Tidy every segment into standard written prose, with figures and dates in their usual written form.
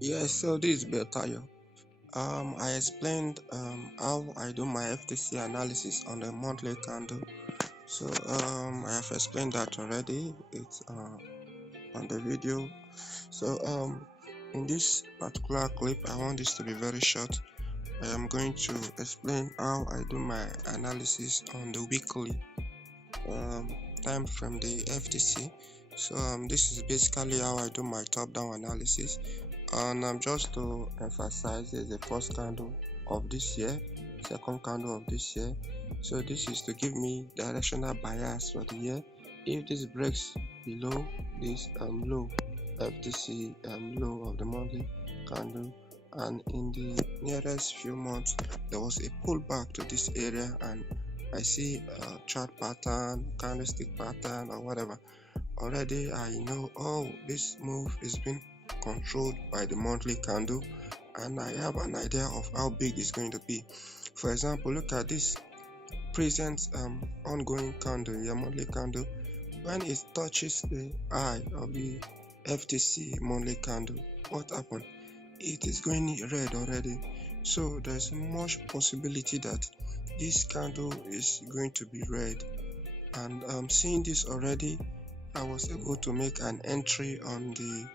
Yes, so this is Beltayo. I explained how I do my FTC analysis on the monthly candle. So I have explained that already. It's on the video. So in this particular clip, I want this to be very short. I am going to explain how I do my analysis on the weekly um, time from the FTC. So this is basically how I do my top-down analysis. And just to emphasize, there's the first candle of this year, second candle of this year. So this is to give me directional bias for the year. If this breaks below this low, FTC low of the monthly candle, and in the nearest few months there was a pullback to this area, and I see a chart pattern, candlestick pattern, or whatever, already I know, oh, this move is being controlled by the monthly candle, and I have an idea of how big it's going to be. For example, look at this present ongoing candle, your monthly candle. When it touches the eye of the FTC monthly candle, what happened? It is going red already. So there's much possibility that this candle is going to be red. And seeing this already, I was able to make an entry on the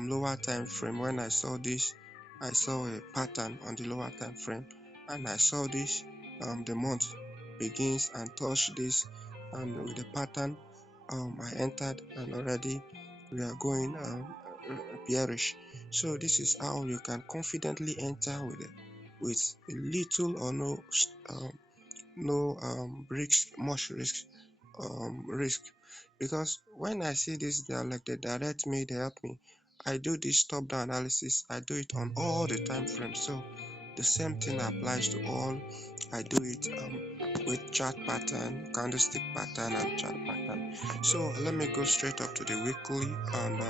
lower time frame. When I saw this, I saw a pattern on the lower time frame, and I saw this the month begins and touch this, and with the pattern I entered, and already we are going bearish. So this is how you can confidently enter with a little or no risk, much risk. Because when I see this, they are like they direct me, they help me. I do this top down analysis, I do it on all the time frames. So the same thing applies to all. I do it with chart pattern, candlestick pattern, and chart pattern. So let me go straight up to the weekly, and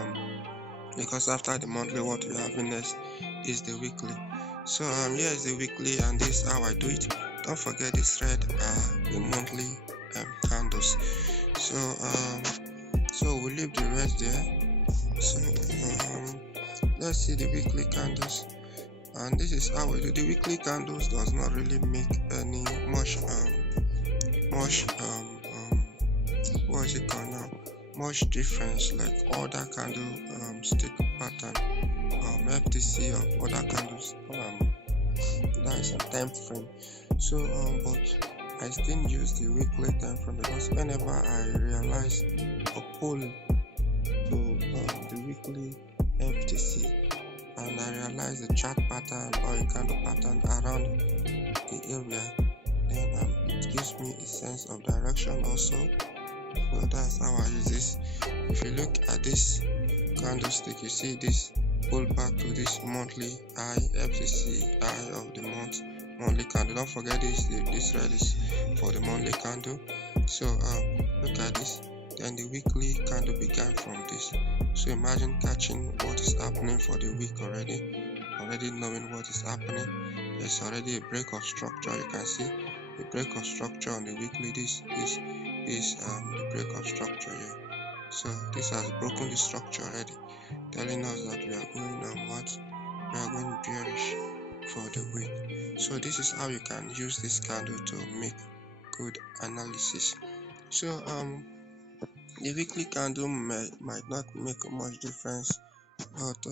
because after the monthly, what we have next is the weekly. So here is the weekly, and this is how I do it. Don't forget this red are the monthly candles. So we leave the rest there. So let's see the weekly candles, and this is how we do. The weekly candles does not really make any what is it called now, much difference like other candle stick pattern FTC of other candles, that is a time frame. So but I still use the weekly time frame, because whenever I realize a pull to the weekly FTC, and I realize the chart pattern or a candle pattern around the area, then it gives me a sense of direction also. So that's how I use this. If you look at this candlestick, you see this pull back to this monthly high, FTC high of the monthly candle. Don't forget this red is for the monthly candle. So look at this. Then the weekly candle began from this. So imagine catching what is happening for the week already knowing what is happening. There's already a break of structure. You can see the break of structure on the weekly. This is the break of structure here. So this has broken the structure already, telling us that we are going we are going bearish for the week. So this is how you can use this candle to make good analysis. So the weekly candle might not make much difference, but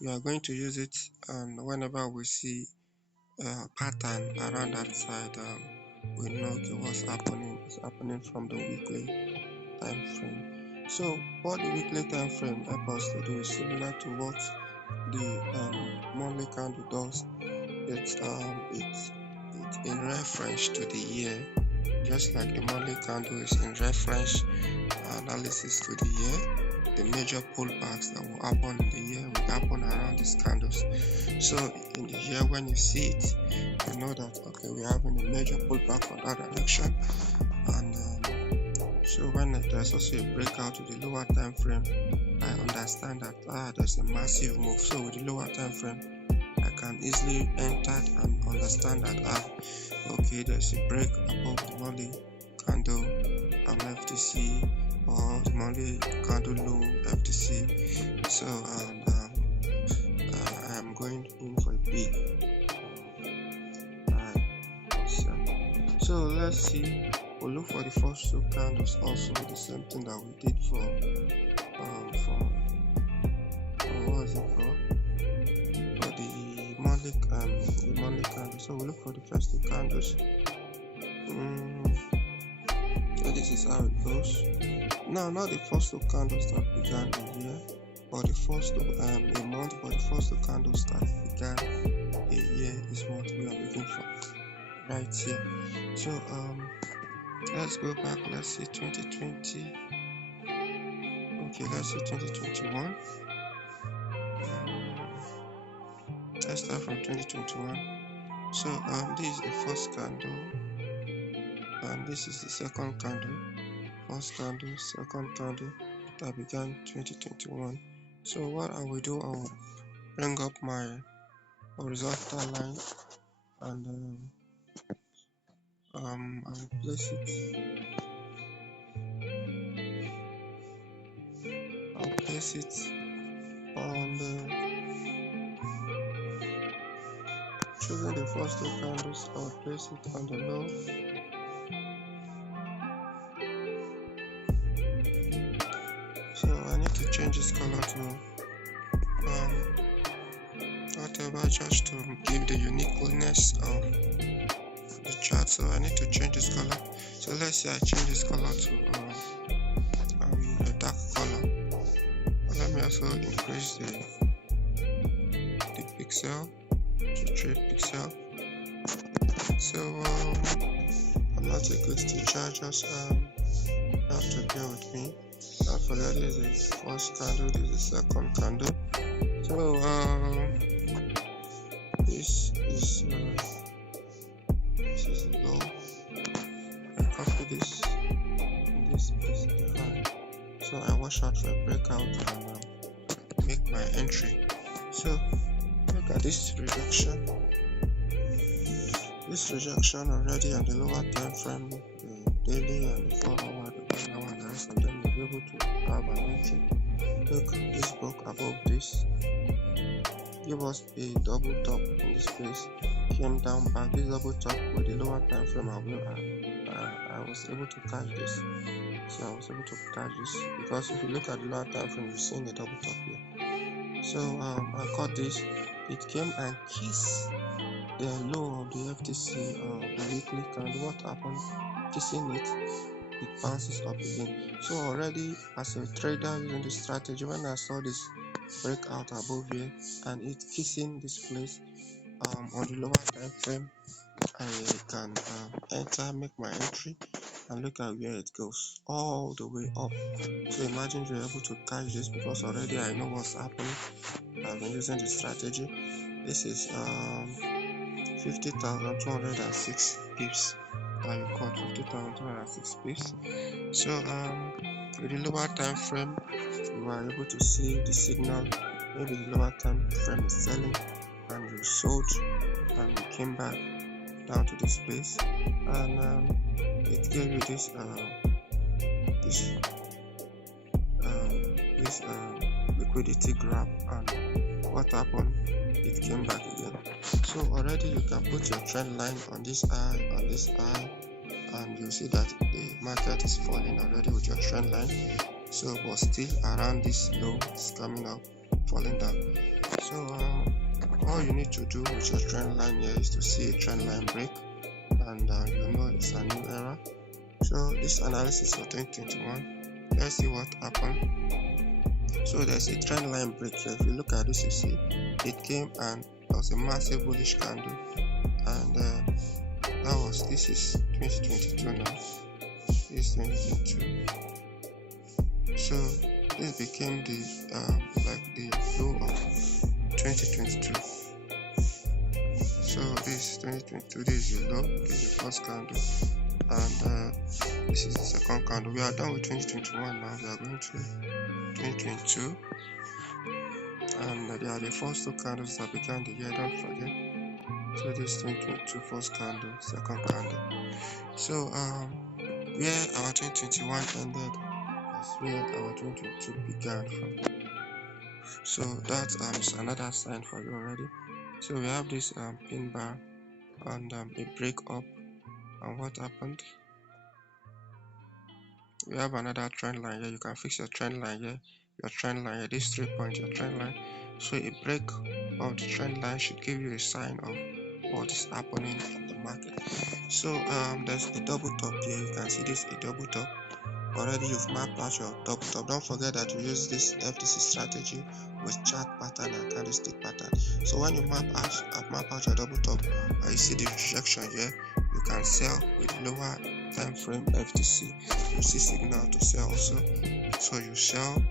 we are going to use it, and whenever we see pattern around that side, we know, okay, what's happening is happening from the weekly time frame. So what the weekly time frame help us to do is similar to what the monthly candle does. It's in reference to the year, just like the monthly candle is in reference analysis to the year. The major pullbacks that will happen in the year will happen around these candles. So in the year, when you see it, you know that, okay, we're having a major pullback from that direction. And so when there's also a breakout to the lower time frame, I understand that there's a massive move. So with the lower time frame, I can easily enter and understand that okay, there's a break above the monthly candle FTC, or the monthly candle low FTC. So let's see. We'll look for the first two candles also, the same thing that we did for what is it for the monthly candle. So we'll look for the first two candles. So this is how it goes. Now, not the first two candles that began a year, but the first two a month, but the first two candles that began a year is what we are looking for right here. So let's go back. Let's see 2020. Okay, let's see 2021. Let's start from 2021. So this is the first candle, and this is the second candle. First candle, second candle that began 2021. So what I will do, I will bring up my horizontal line and I'll place it. I'll place it on choosing the first two candles. I'll place it on the low. So I need to change this color to whatever, just to give the uniqueness of the chart. So I need to change this color. So let's say I change this color to a dark color. Let me also increase the pixel to 3 pixel. So I'm not a good teacher, just have to bear with me. Don't forget, this is the first candle, this is the second candle. So this is the low. I copy this, and this is the high. So I watch out for a breakout and make my entry. So look at this rejection. This rejection already on the lower time frame, the daily and the 4 hour, the 1 hour, and the rest of them will be able to have an entry. Look, this broke above this, give us a double top in this place, came down back. This double top with the lower time frame, I was able to catch this. So I was able to catch this because if you look at the lower time frame, you're seeing the double top here. So I caught this. It came and kissed the low of the FTC the weekly candle. What happened? Kissing it, it bounces up again. So already as a trader using this strategy, when I saw this breakout above here and it kissing this place on the lower time frame, I can enter, make my entry, and look at where it goes all the way up. So imagine you're able to catch this because already I know what's happening. I've been using the strategy. This is 50,206 pips that you caught, 50,206 pips. So with the lower time frame, you are able to see the signal. Maybe the lower time frame is selling and you sold and you came back down to this place, and it gave you this liquidity grab, and what happened? It came back again. So already you can put your trend line on this eye, and you see that the market is falling already with your trend line. So but still around this low, it's coming up, falling down. So all you need to do with your trend line here is to see a trend line break, and you know it's a new era. So this analysis for 2021, let's see what happened. So there's a trend line break here. If you look at this, you see it came and there was a massive bullish candle, and this is 2022 now. This is 2022. So this became the like the low of 2022. So this is 2022, this is the low, this is the first candle, and this is the second candle. We are done with 2021 now. We are going to 2022, and they are the first two candles that began the year, don't forget. So this is 2022 first candle, second candle. So where our 2021 ended is where our 2022 began from. So that is another sign for you already. So we have this pin bar and a break up And what happened? We have another trend line here. You can fix your trend line here, your trend line here, this 3 point, your trend line. So a break of the trend line should give you a sign of what is happening in the market. So there's a double top here. You can see this, a double top. Already you've mapped out your double top. Don't forget that you use this FTC strategy with chart pattern and candlestick pattern. So when you map out your double top, you see the rejection here, you can sell with lower time frame FTC. You see signal to sell also, so you sell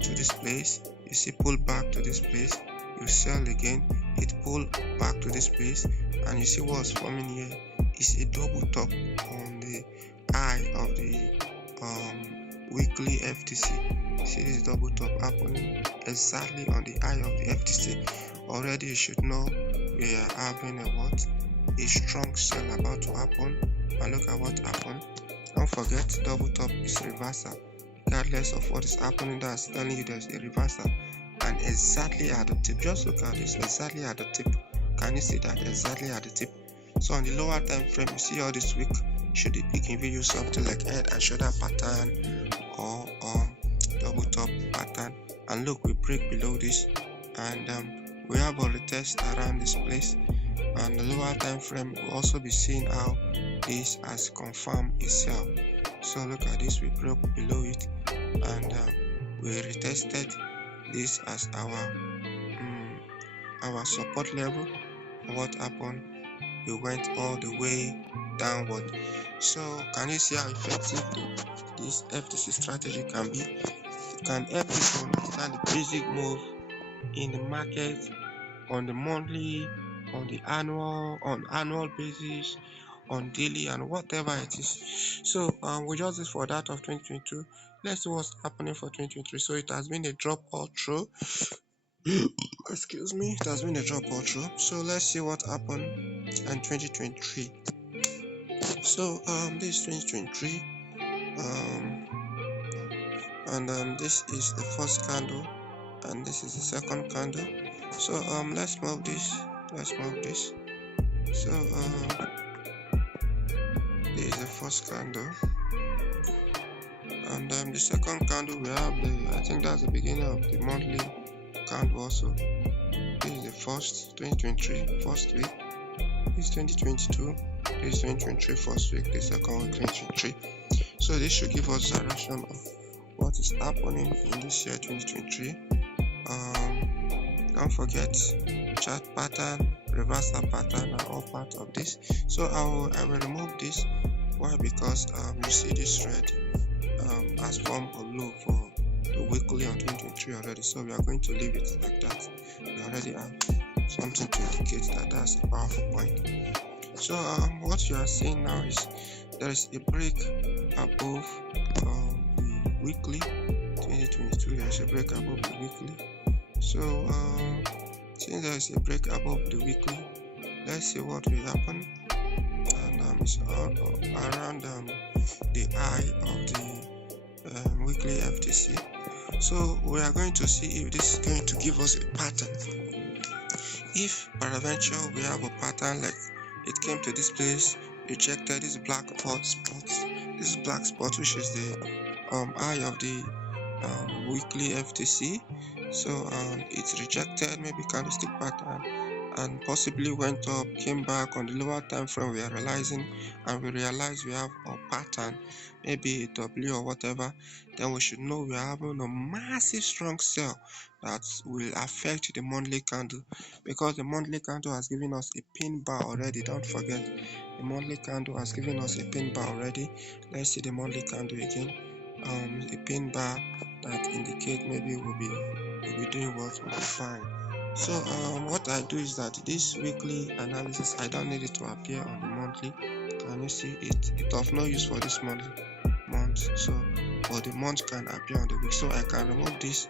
to this place. You see pull back to this place, you sell again, it pull back to this place, and you see what's forming here is a double top on the eye of the weekly FTC. See this double top happening exactly on the eye of the FTC. Already you should know we are having a strong sell about to happen. And look at what happened. Don't forget, double top is reversal. Regardless of what is happening, that's telling you there's a reversal. And exactly at the tip, just look at this, exactly at the tip. Can you see that? Exactly at the tip. So on the lower time frame, you see all this week should be giving you something like head and shoulder pattern or double top pattern. And look, we break below this, and we have a retest around this place. And the lower time frame will also be seeing how this has confirmed a sell. So look at this, we broke below it, and we retested this as our support level. What happened? We went all the way downward. So can you see how effective this FTC strategy can be? It can help you to understand the basic move in the market on the monthly, on the annual basis, on daily, and whatever it is. So we just did for that of 2022. Let's see what's happening for 2023. So it has been a drop all through. Excuse me, it has been a drop all through. So let's see what happened in 2023. So this is 2023, and this is the first candle, and this is the second candle. So let's move this. So this is the first candle, and the second candle we have I think that's the beginning of the monthly candle also. This is the first 2023 first week, this is 2022, this is 2023 first week, this second week 2023. So this should give us direction of what is happening in this year 2023. Don't forget chart pattern, reversal pattern are all part of this. So I will remove this. Why? Because you see this red has formed a low for the weekly on 2023 already. So we are going to leave it like that. We already have something to indicate that that's a powerful point. So what you are seeing now is there is a break above the weekly 2022. There is a break above the weekly. So since there is a break above the weekly, let's see what will happen. And it's around the eye of the weekly FTC. So we are going to see if this is going to give us a pattern. If peradventure we have a pattern like it came to this place, rejected this black spot, which is the eye of the weekly FTC. So it's rejected, maybe candlestick pattern, and possibly went up, came back on the lower time frame. We are realizing, and we realize we have a pattern, maybe a W or whatever. Then we should know we are having a massive strong sell that will affect the monthly candle, because the monthly candle has given us a pin bar already. Don't forget, the monthly candle has given us a pin bar already. Let's see the monthly candle again. A pin bar that indicate maybe we'll be doing what will be fine. So what I do is that this weekly analysis, I don't need it to appear on the monthly. Can you see it? It's of no use for this month. So but the month can appear on the week. So I can remove this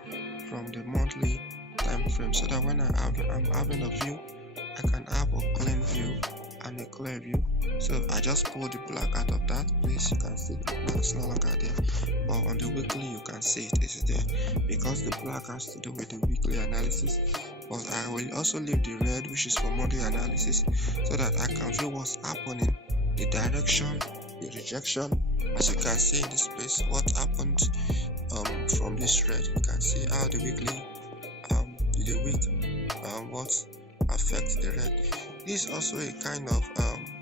from the monthly time frame, so that when I'm having a view, I can have a clean view and a clear view. So I just pull the black out of that place. You can see the black is no longer there, but on the weekly you can see it is there, because the black has to do with the weekly analysis. But I will also leave the red, which is for monthly analysis, so that I can view what's happening the direction, the rejection. As you can see in this place, what happened from this red, you can see how the weekly the week what affects the red. This is also a kind of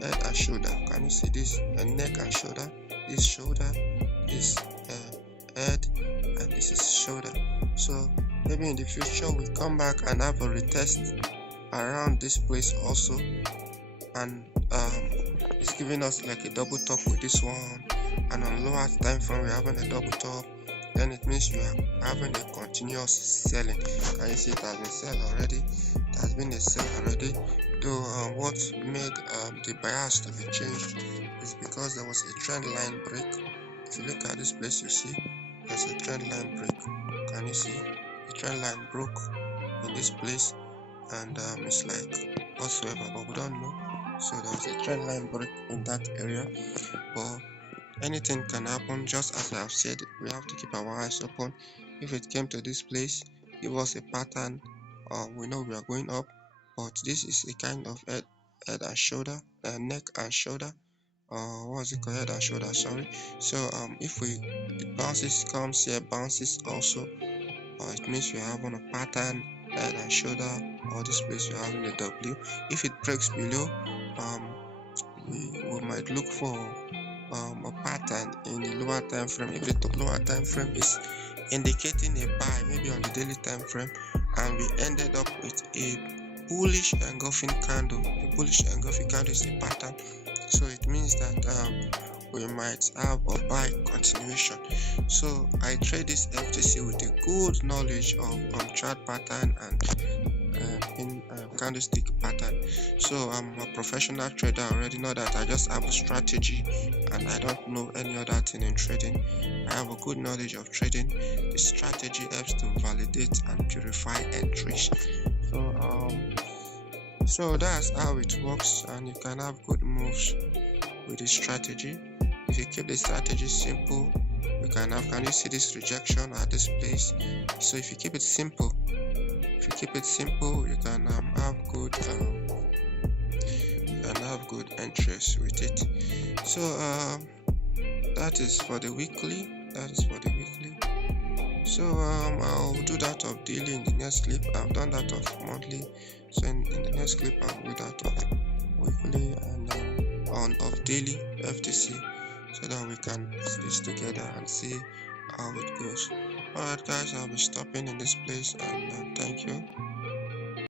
head and shoulder. Can you see this? A neck and shoulder. This shoulder, this head, and this is shoulder. So maybe in the future we come back and have a retest around this place also, and it's giving us like a double top with this one, and on lower time frame we're having a double top. Then it means you are having a continuous selling. Can you see it has been sell already? It has been a sell already. Though what made the bias to be changed is because there was a trend line break. If you look at this place, you see there's a trend line break. Can you see the trend line broke in this place? And it's like whatsoever, but we don't know. So there was a trend line break in that area, but anything can happen. Just as I have said, we have to keep our eyes open. If it came to this place, give us a pattern, we know we are going up. But this is a kind of head and shoulder, neck and shoulder, what's it called, head and shoulder, sorry. So if it bounces, comes here, bounces also, it means you're having a pattern, head and shoulder, or this place you're having a W. If it breaks below, we might look for a pattern in the lower time frame. If the lower time frame is indicating a buy, maybe on the daily time frame, and we ended up with a bullish engulfing candle. A bullish engulfing candle is a pattern, so it means that we might have a buy continuation. So I trade this FTC with a good knowledge of chart pattern and in candlestick pattern. So I'm a professional trader already. Know that I just have a strategy and I don't know any other thing in trading. I have a good knowledge of trading. The strategy helps to validate and purify entries. So that's how it works, and you can have good moves with this strategy. If you keep the strategy simple, you can have, can you see this rejection at this place? So if you keep it simple, you can have good entries with it. So that is for the weekly. So I'll do that of daily in the next clip. I've done that of monthly, so in the next clip I'll do that of weekly and of daily FTC, so that we can see this together and see how it goes. Alright guys, I'll be stopping in this place, and thank you.